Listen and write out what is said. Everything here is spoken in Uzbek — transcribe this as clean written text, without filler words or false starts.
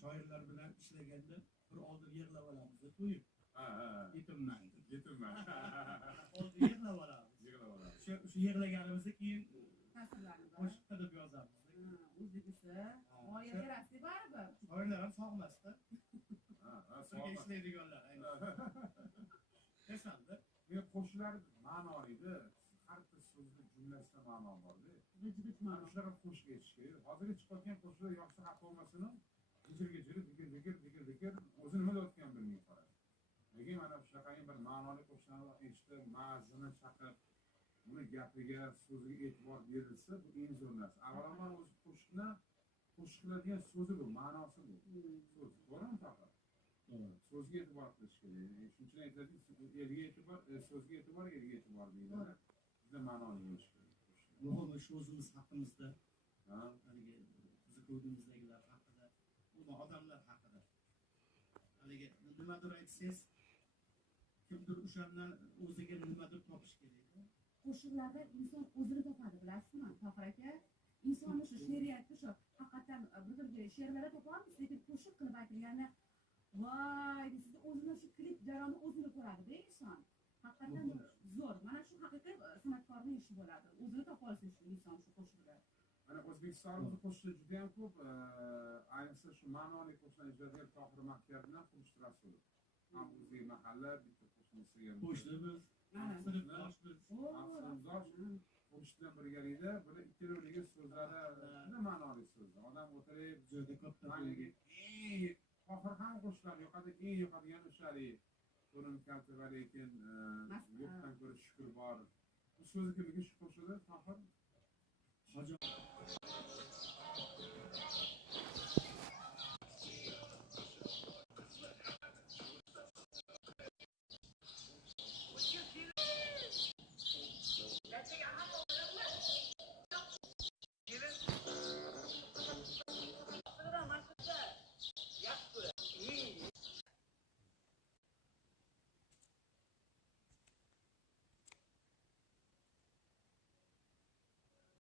shoirlar bilan ishlaganda bir oldin yig'lab olamiz to'yib. Yetimman. Oldin yig'lab olamiz. O'sha yig'laganimizdan keyin qo'shiq qilib yozamiz. O'zligisi g'oya berasiz baribir. Shoirlar ham sog'masda. Birga ishlaydiganlar. Esanda. Men qo'shiqlar ma'noliydi. Har bir so'zni jumlasida ma'no borda. Shunaqa qo'shiq aytish kerak. Hozirgi chiqayotgan qo'shiqlar yaxshi haq bo'lmasini digir o'zi nima deyotgan bilmay qoladi. Lekin mana shunaqangi bir ma'noli qo'shiqlarni eshitib, ma'zini chaqib, uni gapiga, so'ziga e'tibor berilsa, bu eng zo'r narsa. Avvalambor o'zi qo'shiqlarga so'zi bu, ma'nosi bu. So'z, to'g'rimi faqat? So'zga e'tibor qilish kerak. Shuning uchun aytadiki, elga e'tibor, so'zga e'tibor, elga e'tibor deydilar. Bizda ma'noni bo'lishi kerak. Muhimi shu o'zimiz haqimizda, haligi bizni ko'nglimizdagilar haqida, umuman odamlar haqida. Haligi nimadir aytsangiz, kimdir o'shandan o'ziga nimadir topish kerak. Qo'shiqlarda inson o'zini topadi, bilasizmi, Tohir aka? Insonni shu she'riyatda shu haqiqatan bir she'rlarda topamiz, lekin qo'shiq qilib aytilganda voy, sizni o'zini shu klip jarayonni o'zini ko'radi-da inson. Haqiqatan zo'r. Mana shu haqiqiy san'atkorning ishi bo'ladi. O'zini topa olsa shu inson shu qo'shiqda. Mana O'zbekistonimizda qo'shiqlar juda ham ko'p, ayniqsa shu ma'noli qo'shiqlar ijodigar Tohir Maxtiyor bilan Xurshid Rasulov. Ham o'zi mahalla bitta qo'shnisiga qo'shnimiz, sinfdoshimiz, Xurshid bilan birgalikda bular ikkalovligi so'zlari juda ma'noli so'zlar. Odam o'tirib, juda katta Tohir ham qo'shiqlar yoqadi, eng yoqadigan o'shalik. Ko'rim kalti va lekin yo'qdan ko'ra shukr bor. Bu so'zi kimga shu qo'shiladi, Tohir? Hoji